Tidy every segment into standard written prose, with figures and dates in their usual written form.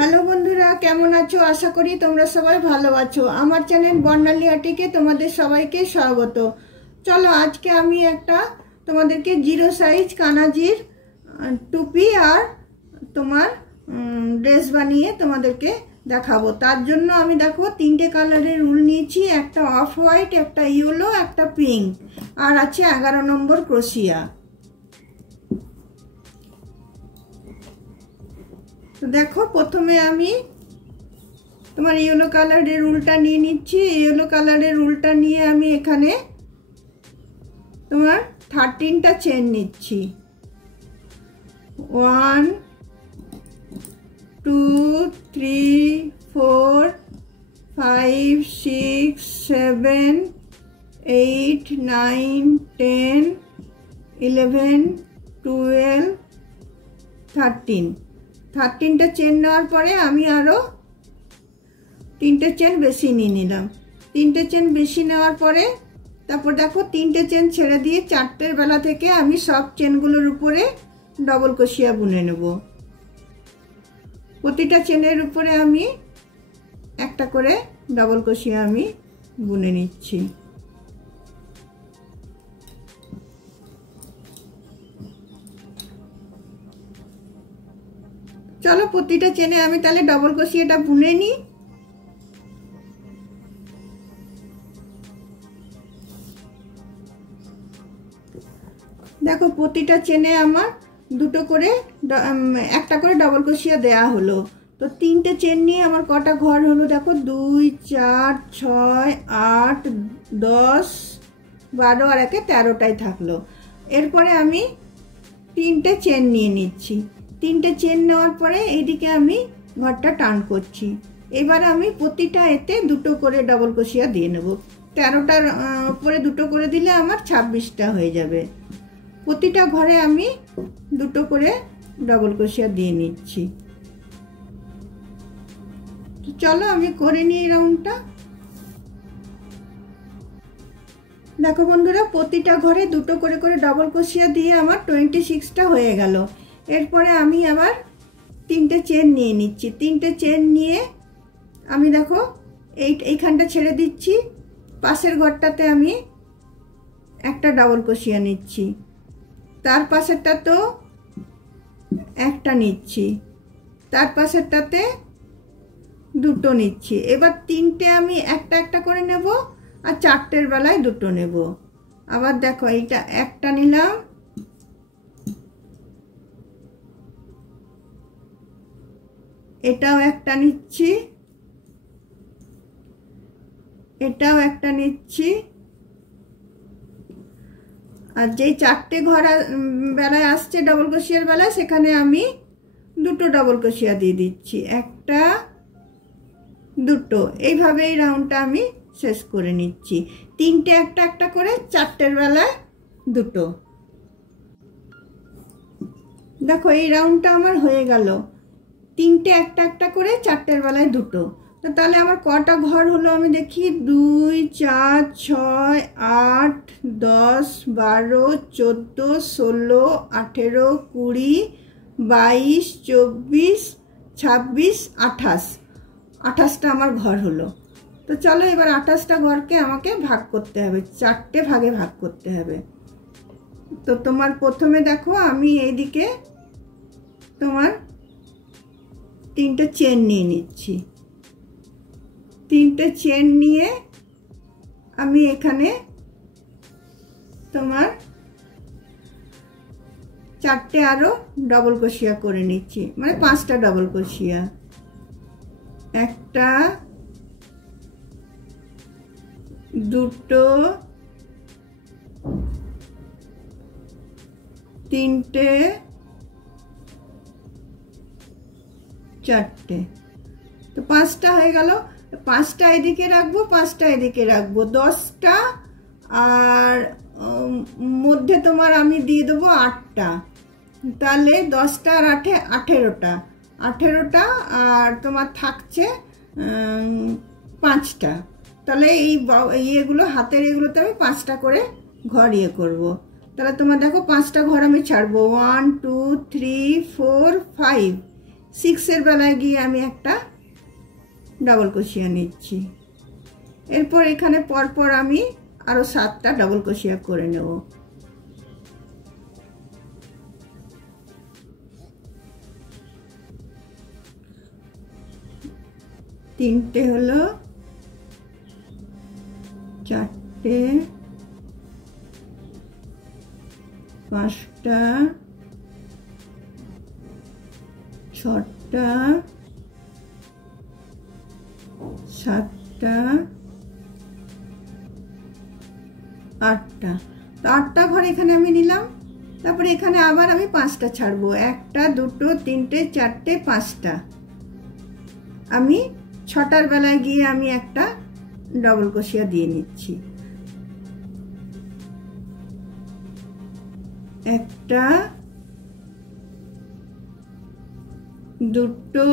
Hello বন্ধুরা, কেমন আছো? আশা করি তোমরা সবাই ভালো আছো। আমার চ্যানেল বর্ণালী আর্টিকে তোমাদের সবাইকে স্বাগত। চলো আজকে আমি একটা তোমাদেরকে জিরো সাইজ কানাজির টুপি আর তোমার ড্রেস বানিয়ে তোমাদেরকে দেখাবো। তার জন্য আমি দেখো তিনটে কালারের উল নিয়েছি, একটা অফ হোয়াইট, একটা ইয়েলো, একটা পিঙ্ক, আর আছে 11 নম্বর ক্রোশিয়া। তো দেখো প্রথমে আমি তোমার ইয়েলো কালারের উলটা নিয়ে নিচ্ছি। ইয়েলো কালারের উলটা নিয়ে আমি এখানে তোমার 13টা চেন নিচ্ছি। 1 2 3 4 5 6 7 8 9 10 11 12 13টা চেন নেওয়ার পরে আমি আরো 3টে চেন বেশি নিয়ে নিলাম। 3টে চেন বেশি নেওয়ার পরে তারপর দেখো 3টে চেন ছেড়ে দিয়ে 4টের বেলা থেকে আমি সব চেনগুলোর উপরে ডবল ক্রোশিয়া বুনে নেব। প্রতিটা চেনের উপরে আমি একটা করে ডবল ক্রোশিয়া আমি বুনে নিচ্ছি। চলো প্রতিটা চেনে আমি তাহলে ডবল ক্রোশিয়াটা বুনে নিই। দেখো প্রতিটা চেনে আমার একটা করে ডবল ক্রোশিয়া দেয়া হলো। তো 3টে চেন নিয়ে আমার কটা ঘর হলো দেখো, 2 4 6 8 10 12 আর 1 13টাই থাকলো। এরপরে আমি 3টে চেন নিয়ে নিচ্ছি। 3টে চেন নেওয়ার পরে এইদিকে আমি ঘরটা টার্ন করছি। এবার আমি প্রতিটা এতে 2টো করে ডবল ক্রোশিয়া দিয়ে নেব। 13টার উপরে 2টো করে দিলে আমার 26টা হয়ে যাবে। প্রতিটা ঘরে আমি 2টো করে ডবল ক্রোশিয়া দিয়ে নিচ্ছি। চলো আমি করে নিই রাউন্ডটা। দেখো বন্ধুরা, প্রতিটা ঘরে 2টো করে করে ডবল ক্রোশিয়া দিয়ে আমার 26টা হয়ে গেল। এরপরে আমি আবার 3টে চেন নিয়ে নিচ্ছি। 3টে চেন নিয়ে আমি দেখো এইখানটা ছেড়ে দিচ্ছি। পাশের ঘরটাতে আমি একটা ডবল ক্রোশিয়া নিচ্ছি, তার পাশেরটাতে একটা নিচ্ছি, তার পাশেরটাতে 2টো নিচ্ছি। এবার 3টে আমি একটা একটা করে নেব আর 4টের বেলায় 2টো নেব। আবার দেখো এইটা একটা নিলাম, এটাও একটা নিচ্ছি, এটাও একটা নিচ্ছি, আর যেই 4টে ঘর বেলায় আসছে ডবল ক্রোশিয়ার বেলায় সেখানে আমি 2টো ডবল ক্রোশিয়া দিয়ে দিচ্ছি, একটা 2টো। এইভাবে এই রাউন্ডটা আমি শেষ করে নিচ্ছি। 3টে একটা একটা করে 4টের বেলায় 2টো। দেখো এই রাউন্ডটা আমার হয়ে গেল। 3টে একটা একটা করে 4টের বেলায় 2টো। তো তাহলে আমার কটা ঘর হলো আমি দেখি, 2 4 6 8 10 12 14 16 18 20 22 24 26 28টা আমার ঘর হলো। তো চলো এবার 28টা ঘরকে আমাকে ভাগ করতে হবে, 4টে ভাগে ভাগ করতে হবে। তো তোমার প্রথমে দেখো আমি এইদিকে তোমার 3টে চেন নিয়ে নিচ্ছি। 3টে চেন নিয়ে আমি এখানে তোমার 4টে আরো ডবল ক্রোশিয়া করে নিচ্ছি, মানে 5টা ডবল ক্রোশিয়া। একটা, 2টো, 3টে, 4টে। তো 5টা হয়ে গেল। 5টা এদিকে রাখবো, 5টা এদিকে রাখবো, 10টা। আর মধ্যে তোমার আমি দিয়ে দেবো 8টা, তাহলে 10টা আর 8 18টা। আর তোমার থাকছে 5টা। তাহলে এই ইয়েগুলো হাতের এগুলোতে আমি 5টা করে ঘর ইয়ে করবো। তাহলে তোমার দেখো 5টা ঘর আমি ছাড়বো, 1 2 3 4 5। 6 বেলায় গিয়ে আমি একটা ডাবল ক্রোশিয়া নিচ্ছি। এরপর এখানে পরপর আমি আরো 7টা ডাবল ক্রোশিয়া করে নেব। তিনটে হলো, 4টে, 5টা, 6টা, 7টা, 8টা। তো 8টা ঘর এখানে আমি নিলাম। তারপরে এখানে আবার আমি 5টা ছাড়বো। 1টা, 2টো, 3টে, 4টে, 5টা। আমি 6টার বেলায় গিয়ে আমি একটা ডাবল ক্রোশিয়া দিয়ে নিচ্ছি। একটা, দুটো,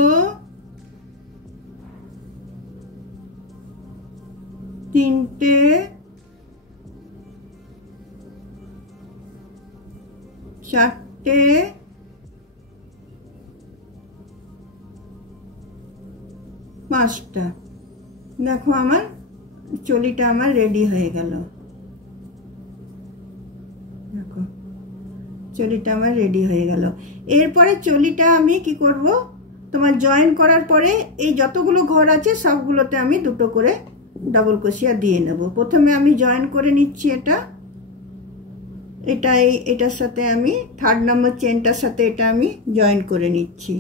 তিনটে, চারটে, পাঁচটা। দেখো আমার চলিটা আমার রেডি হয়ে গেল। দেখো চলিটা আমার রেডি হয়ে গেল। এরপরে চলিটা আমি কি করব, তোমার জয়েন করার পরে এই যতগুলো ঘর আছে সবগুলোতে আমি দুটো করে ডাবল ক্রোশিয়া দিয়ে নেব। প্রথমে আমি জয়েন করে নিচ্ছি এটার সাথে আমি 3rd নম্বর চেনটার সাথে এটা আমি জয়েন করে নিচ্ছি।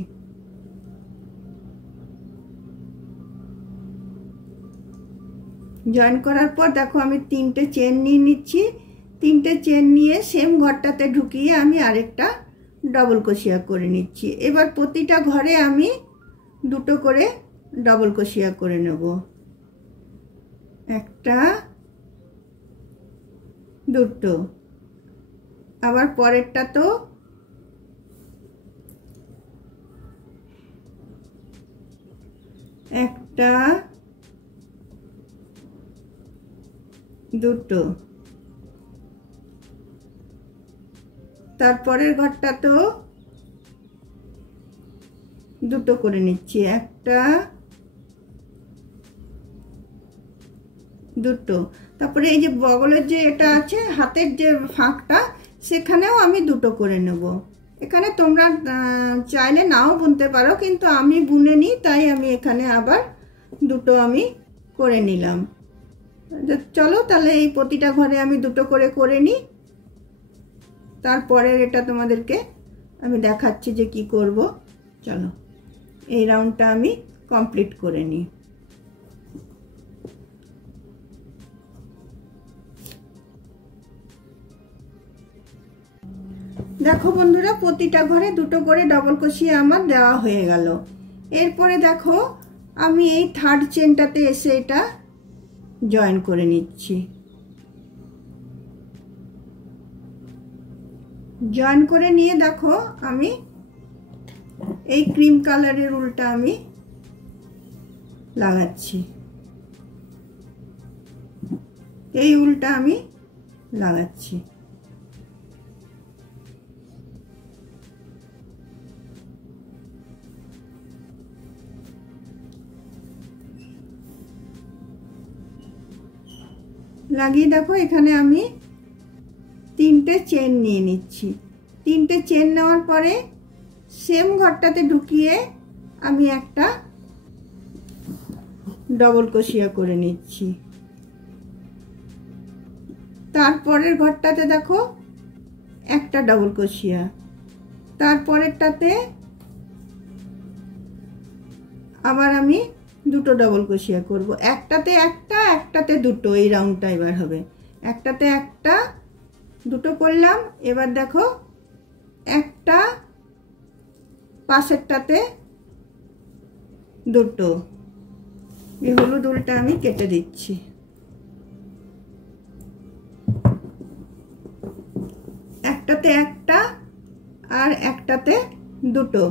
জয়েন করার পর দেখো আমি 3টে চেন নিয়ে নিচ্ছি। 3টে চেন নিয়ে সেম ঘরটাতে ঢুকিয়ে আমি আরেকটা ডাবল ক্রোশিয়া করে নিচ্ছি। এবার প্রতিটা ঘরে আমি দুটো করে ডাবল ক্রোশিয়া করে নেব। একটা, দুটো, আবার পরেরটা তো একটা, দুটো, তারপরের ঘরটা তো দুটো করে নিচ্ছি। একটা, দুটো, তারপরে এই যে বগলের যে এটা আছে হাতের যে ফাঁকটা সেখানেও আমি দুটো করে নেব। এখানে তোমরা চাইলে নাও বুনতে পারো, কিন্তু আমি বুনে নিই তাই আমি এখানে আবার দুটো আমি করে নিলাম। চলো তাহলে এই প্রতিটা ঘরে আমি দুটো করে নিই। তারপরের এটা তোমাদেরকে আমি দেখাচ্ছি যে কি করব। চলো এই রাউন্ডটা আমি কমপ্লিট করে নিই। দেখো বন্ধুরা, প্রতিটা ঘরে দুটো করে ডাবল ক্রোশিয়া আমার দেওয়া হয়ে গেল। এরপরে দেখো আমি এই 3rd চেনটাতে এসে এটা জয়েন করে নিচ্ছি। জয়েন করে নিয়ে দেখো আমি এই ক্রিম কালারের উলটা আমি লাগাচ্ছি। এই উলটা আমি লাগাচ্ছি। লাগিয়ে দেখো এখানে আমি 3টে চেন নিয়ে নিচ্ছি। 3টে চেন নেওয়ার পরে সেম ঘরটাতে ঢুকিয়ে আমি একটা ডাবল ক্রোশিয়া করে নিচ্ছি। তারপরের ঘরটাতে দেখো একটা ডাবল ক্রোশিয়া, তারপরেরটাতে আবার আমি দুটো ডাবল ক্রোশিয়া করব। একটাতে একটা, একটাতে দুটো, এই রাউন্ডটা এবার হবে। একটাতে একটা, দুটো করলাম। এবার দেখো একটা, পাশেরটাতে দুটো। এই হলুদ উলটা আমি কেটে দিচ্ছি। একটাতে একটা আর একটাতে দুটো,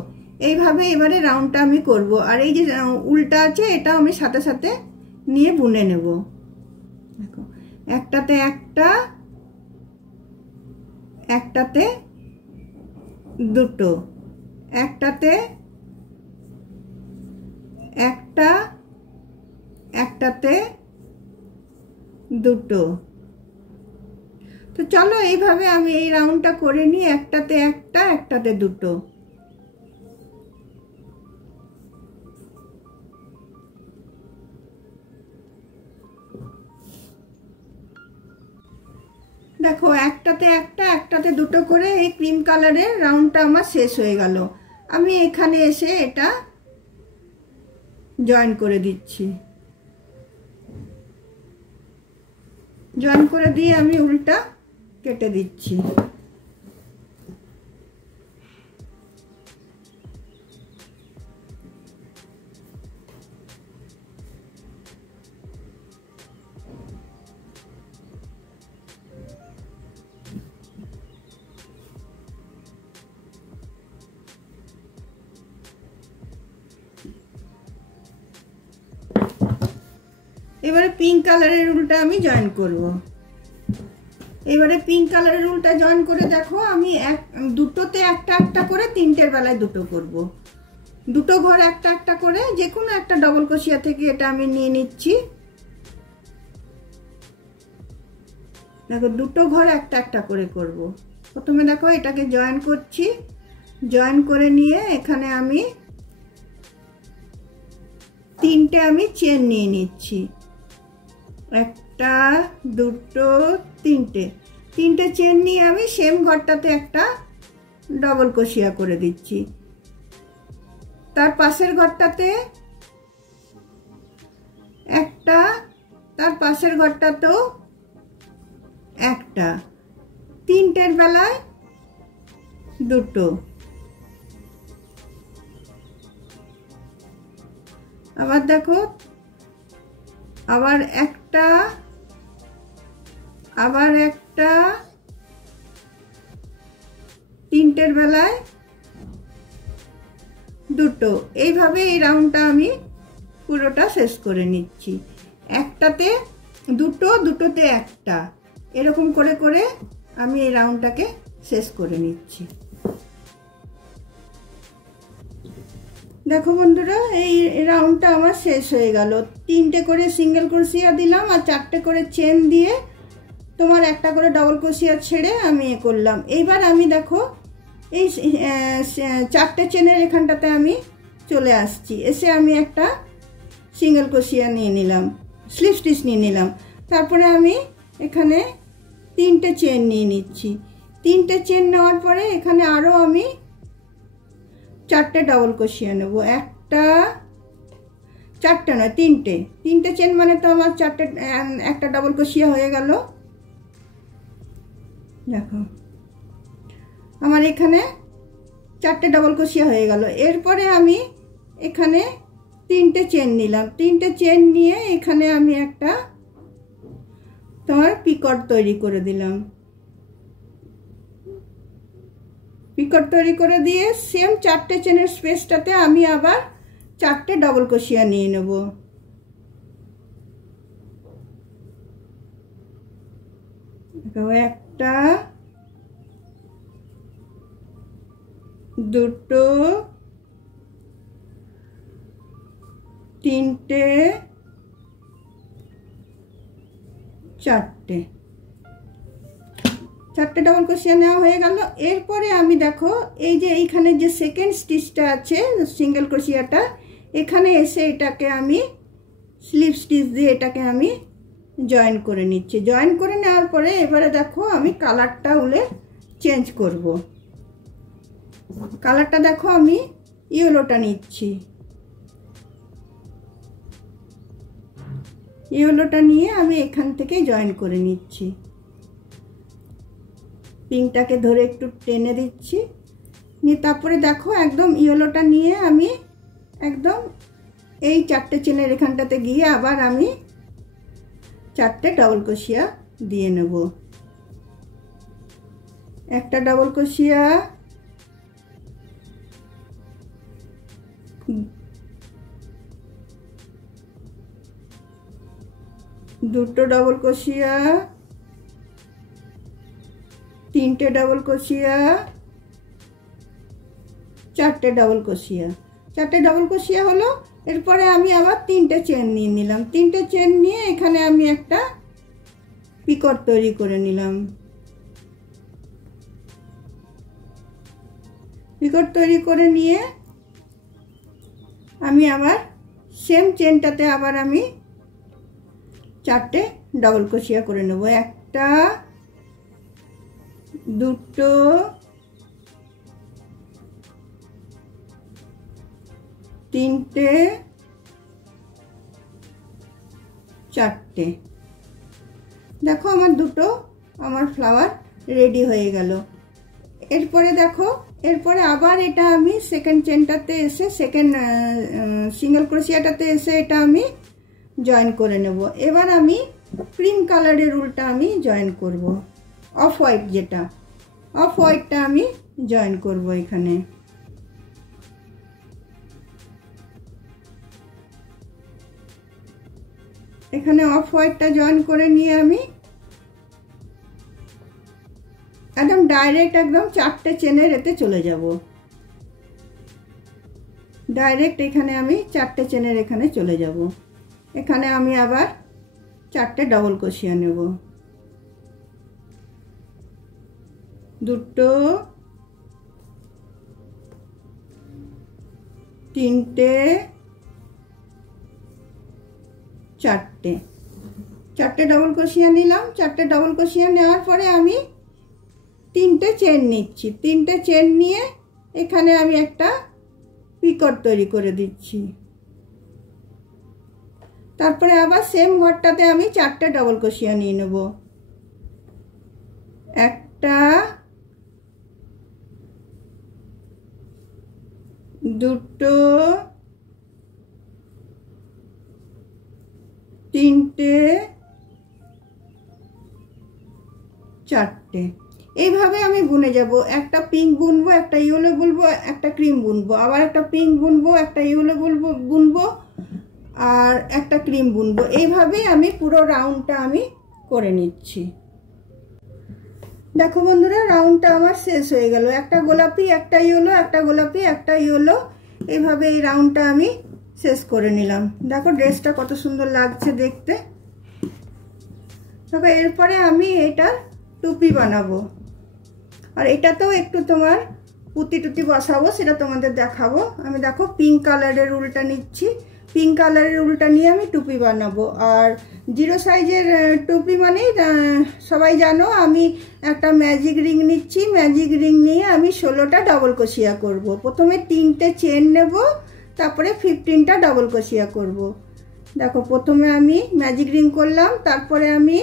এইভাবে এবারে রাউন্ডটা আমি করব। আর এই যে উল্টা আছে এটা আমি সাথে সাথে নিয়ে বুনে নেব। দেখো একটাতে একটা, একটাতে দুটো, একটাতে একটা, একটাতে দুটো। তো চলো এইভাবে আমি এই রাউন্ডটা করে নিই, একটাতে একটা, একটাতে দুটো। দেখো একটাতে একটা, একটাতে দুটো করে এই ক্রিম কালারের রাউন্ডটা আমার শেষ হয়ে গেল। আমি এখানে এসে এটা জয়েন করে দিচ্ছি। জয়েন করে দিয়ে আমি উল্টা কেটে দিচ্ছি। এবারে পিঙ্ক কালারের উলটা আমি জয়েন করব। এবারে পিঙ্ক কালারের উলটা জয়েন করে দেখো আমি দুটোতে একটা একটা করে তিনটের বেলায় দুটো করব। দুটো ঘর একটা একটা করে যে কোনো একটা ডবল ক্রোশিয়া থেকে এটা আমি নিয়ে নিচ্ছি। দেখো দুটো ঘর একটা একটা করে করব। প্রথমে দেখো এটাকে জয়েন করছি, জয়েন করে নিয়ে এখানে আমি তিনটে আমি চেন নিয়ে নিচ্ছি। একটা, দুটো, তিনটে। তিনটে চেন নিয়ে আমি সেম ঘরটাতে একটা ডবল ক্রোশিয়া করে দিচ্ছি। তার পাশের ঘরটাতে একটা, তার পাশের ঘরটাতেও একটা, তিনটের বেলায় দুটো। আবার দেখো আবার একটা, আবার একটা, তিনটের বেলায় দুটো। এইভাবে এই রাউন্ডটা আমি পুরোটা শেষ করে নিচ্ছি। একটাতে দুটো, দুটোতে একটা, এরকম করে করে আমি এই রাউন্ডটাকে শেষ করে নিচ্ছি। দেখো বন্ধুরা এই রাউন্ডটা আমার শেষ হয়ে গেল। তিনটে করে সিঙ্গেল ক্রোশিয়া দিলাম আর চারটে করে চেন দিয়ে তোমার একটা করে ডবল ক্রোশিয়া ছেড়ে আমি এ করলাম। এইবার আমি দেখো এই চারটে চেনের এখানটাতে আমি চলে আসছি। এসে আমি একটা সিঙ্গেল ক্রোশিয়া নিয়ে নিলাম, স্লিপ স্টিচ নিয়ে নিলাম। তারপরে আমি এখানে তিনটে চেন নিয়ে নিচ্ছি। তিনটে চেন নেওয়ার পরে এখানে আরও আমি চারটে ডবল ক্রোশিয়া নেব। একটা, চারটে নয় তিনটে, তিনটে চেন মানে তো আমার চারটে, একটা ডবল ক্রোশিয়া হয়ে গেল। দেখো আমার এখানে চারটে ডবল ক্রোশিয়া হয়ে গেল। এরপরে আমি এখানে তিনটে চেন নিলাম। তিনটে চেন নিয়ে এখানে আমি একটা তোমার পিকট তৈরি করে দিলাম। পিকট তৈরি করে দিয়ে সেম চারটে চেনের স্পেসটাতে আমি আবার চারটে ডবল ক্রোশিয়া নিয়ে নেব। একটা, দুটো, তিনটে, চারটে। চারটে ডবল ক্রোশিয়া নেওয়া হয়ে গেল। এরপরে আমি দেখো এই যে এইখানে যে সেকেন্ড স্টিচটা আছে সিঙ্গেল ক্রোশিয়াটা, এখানে এসে এটাকে আমি স্লিপ স্টিচ দিয়ে এটাকে আমি জয়েন করে নিচ্ছি। জয়েন করে নেওয়ার পরে এবারে দেখো আমি কালারটা উলে চেঞ্জ করব। কালারটা দেখো আমি ইয়েলোটা নিচ্ছি। ইয়েলোটা নিয়ে আমি এখান থেকে জয়েন করে নিচ্ছি। পিঙ্কটাকে ধরে একটু টেনে দিচ্ছি, নিয়ে তারপরে দেখো একদম ইয়েলোটা নিয়ে আমি একদম এই চারটে চেনের এখানটাতে গিয়ে আবার আমি চারটে ডবল ক্রোশিয়া দিয়ে নেব। একটা ডবল ক্রোশিয়া, দুটো ডবল ক্রোশিয়া, তিনটে ডবল ক্রোশিয়া, চারটে ডবল ক্রোশিয়া। চারটে ডবল ক্রোশিয়া হলো। এরপরে আমি আবার 3টে চেন নিয়ে নিলাম। 3টে চেন নিয়ে এখানে আমি একটা পিকট তৈরি করে নিলাম। পিকট তৈরি করে নিয়ে আমি আবার সেম চেনটাতে আবার আমি 4টে ডবল ক্রোশিয়া করে নেব। 1টা 2টো 3টে 4টে। দেখো আমার ফ্লাওয়ার রেডি হয়ে গেল। এরপরে দেখো, এরপরে আবার এটা আমি সেকেন্ড চেনটাতে এসে সেকেন্ড সিঙ্গেল ক্রোশিয়াটাতে এসে এটা আমি জয়েন করে নেব। এবার আমি ক্রিম কালারের উলটা আমি জয়েন করব, অফ হোয়াইট যেটা, অফ হোয়াইটটা আমি জয়েন করব এখানে। এখানে অফ হোয়াইটটা জয়েন করে নিয়ে আমি একদম ডাইরেক্ট একদম 4টে চেনের এতে চলে যাব। ডাইরেক্ট এখানে আমি 4টে চেনের এখানে চলে যাব। এখানে আমি আবার 4টে ডবল ক্রোশিয়া নেব। 2টো 3টে 4টে ডবল ক্রোশিয়া নিলাম। 4টে ডবল ক্রোশিয়া নেওয়ার পরে আমি 3টে চেন নিচ্ছি। 3টে চেন নিয়ে এখানে আমি একটা পিকট তৈরি করে দিচ্ছি। তারপরে আবার সেম ঘরটাতে আমি 4টে ডবল ক্রোশিয়া নিয়ে নেব। 1টা 2টো 3টে 4টে। এইভাবে আমি বুনে যাব। একটা পিঙ্ক বুনবো, একটা ইয়েলো বুনবো, একটা ক্রিম বুনবো, আবার একটা পিঙ্ক বুনবো, একটা ইয়েলো বুনবো আর একটা ক্রিম বুনবো। এইভাবেই আমি পুরো রাউন্ডটা আমি করে নিচ্ছি। দেখো বন্ধুরা, রাউন্ডটা আমার শেষ হয়ে গেল। একটা গোলাপি, একটা ইয়েলো, একটা গোলাপি, একটা ইয়েলো, এইভাবে এই রাউন্ডটা আমি শেষ করে নিলাম। দেখো ড্রেসটা কত সুন্দর লাগছে দেখতে। দেখো এরপরে আমি এটা টুপি বানাবো, আর এটাতেও একটু তোমার পুঁতি টুতি বসাবো, সেটা তোমাদের দেখাবো। আমি দেখো পিঙ্ক কালারের উলটা নিচ্ছি। পিঙ্ক কালারের উলটা নিয়ে আমি টুপি বানাবো। আর 0 সাইজের টুপি মানে সবাই জানো, আমি একটা ম্যাজিক রিং নিচ্ছি। ম্যাজিক রিং নিয়ে আমি 16টা ডবল ক্রোশিয়া করব। প্রথমে 3টে চেন নেব, তারপরে 15টা ডবল ক্রোশিয়া করব। দেখো প্রথমে আমি ম্যাজিক রিং করলাম, তারপরে আমি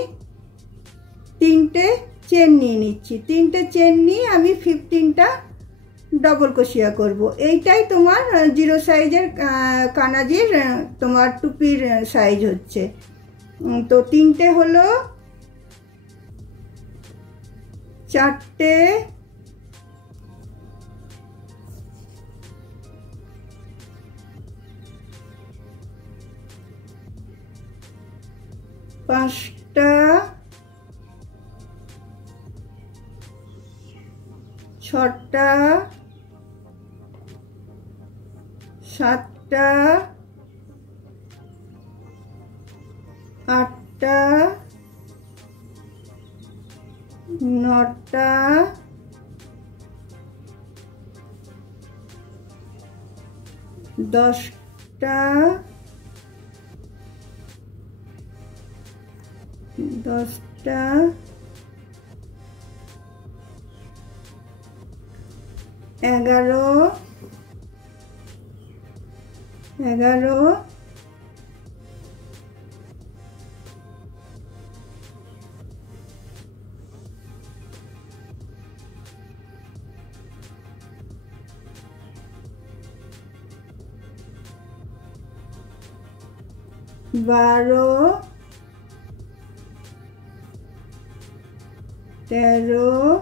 3টে চেন নিয়ে নিচ্ছি। 3টে চেন নিয়ে আমি 15টা ডবল ক্রোশিয়া করব। এইটাই তোমার 0 সাইজের কানাজির তোমার টুপির সাইজ হচ্ছে। তো 3টে হলো, 4টে, 5টা, 6টা, 7টা, 8টা, 9টা, 10টা, 11, 12, 13,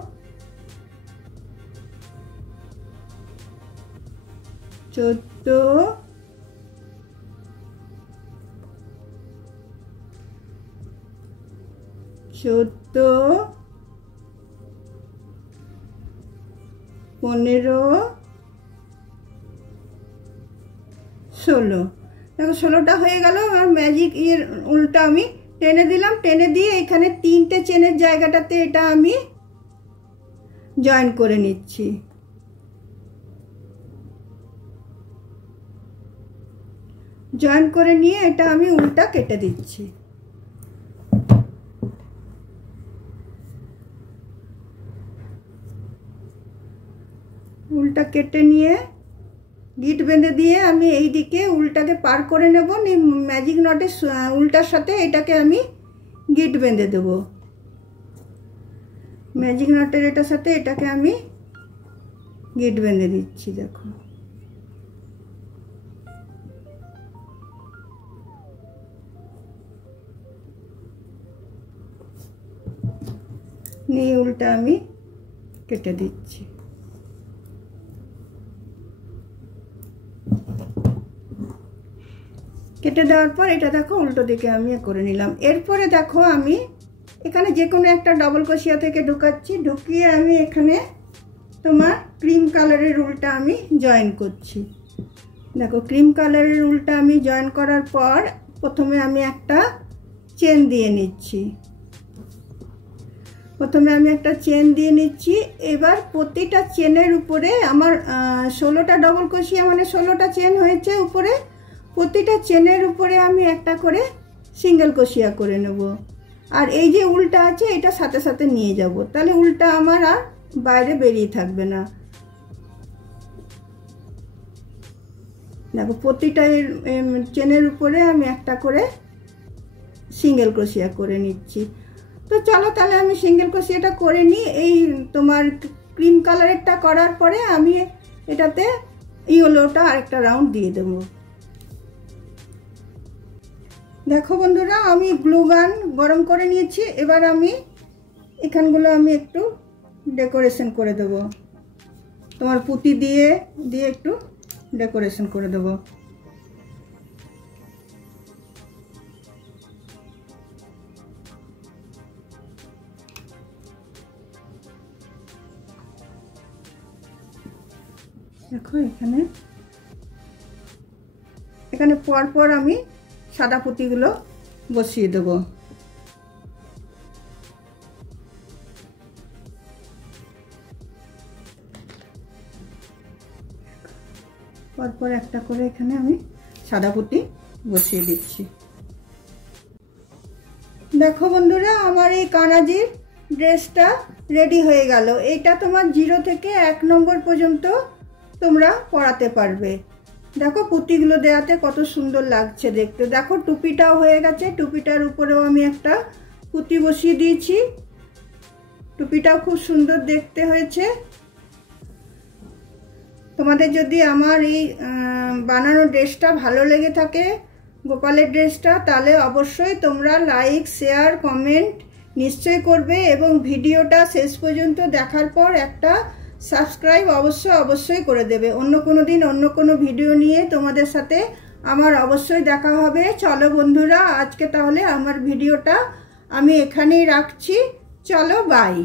14, 15, 16। দেখো 16টা হয়ে গেল। আর ম্যাজিক উলটা আমি টেনে দিলাম, টেনে দিয়ে এখানে 3টে চেনের জায়গাটাতে এটা আমি জয়েন করে নিচ্ছি। জয়েন করে নিয়ে এটা আমি উলটা কেটে দিচ্ছি। উলটা কেটে নিয়ে গিট বেঁধে দিয়ে আমি এই দিকে উলটাকে পার করে নেব। ম্যাজিক নটের উলটার সাথে এটাকে আমি গিট বেঁধে দেব। ম্যাজিক নটের এটার সাথে এটাকে আমি গিট বেঁধে দিচ্ছি। দেখো নিয়ে উলটা আমি কেটে দিচ্ছি। কেটে দেওয়ার পর এটা দেখো উল্টো দিকে আমি করে নিলাম। এরপরে দেখো আমি এখানে যে কোনো একটা ডবল ক্রোশিয়া থেকে ঢুকাচ্ছি, ঢুকিয়ে আমি এখানে তোমার ক্রিম কালারের উলটা আমি জয়েন করছি। দেখো ক্রিম কালারের উলটা আমি জয়েন করার পর প্রথমে আমি একটা চেন দিয়ে নিচ্ছি। এবার প্রতিটা চেনের উপরে আমার 16টা ডবল ক্রোশিয়া মানে 16টা চেন হয়েছে উপরে। প্রতিটা চেনের উপরে আমি একটা করে সিঙ্গেল ক্রোশিয়া করে নেব। আর এই যে উলটা আছে এটা সাথে সাথে নিয়ে যাব, তাহলে উলটা আমার আর বাইরে বেরিয়ে থাকবে না। দেখো প্রতিটা চেনের উপরে আমি একটা করে সিঙ্গেল ক্রোশিয়া করে নিচ্ছি। তো চলো তাহলে আমি সিঙ্গেল ক্রোশিয়াটা করে নিই। এই তোমার ক্রিম কালারেরটা করার পরে আমি এটাতে ইয়েলোটা আরেকটা রাউন্ড দিয়ে দেবো। দেখো বন্ধুরা আমি গ্লু গান গরম করে নিয়েছি। এবার আমি এখানগুলো আমি একটু ডেকোরেশন করে দেব। তোমার পুঁতি দিয়ে একটু ডেকোরেশন করে দেব। দেখো এখানে পরপর আমি সাদা পুঁতিগুলো বসিয়ে দেব। পরপর একটা করে এখানে আমি সাদা পুঁতি বসিয়ে দিচ্ছি। দেখো বন্ধুরা আমার এই কানাজির ড্রেসটা রেডি হয়ে গেল। এইটা তোমার 0 থেকে 1 নম্বর পর্যন্ত তোমরা পরাতে পারবে। দেখো পুঁতিগুলো দেওয়াতে কত সুন্দর লাগছে দেখতে। দেখো টুপিটাও হয়ে গেছে, টুপিটার উপরেও আমি একটা পুঁতি বসিয়ে দিয়েছি। টুপিটাও খুব সুন্দর দেখতে হয়েছে। তোমাদের যদি আমার এই বানানো ড্রেসটা ভালো লেগে থাকে, গোপালের ড্রেসটা, তাহলে অবশ্যই তোমরা লাইক শেয়ার কমেন্ট নিশ্চয়ই করবে এবং ভিডিওটা শেষ পর্যন্ত দেখার পর একটা সাবস্ক্রাইব অবশ্যই করে দেবে। অন্য কোনো দিন অন্য কোনো ভিডিও নিয়ে তোমাদের সাথে আমার অবশ্যই দেখা হবে। চলো বন্ধুরা আজকে তাহলে আমার ভিডিওটা আমি এখানেই রাখছি। চলো বাই।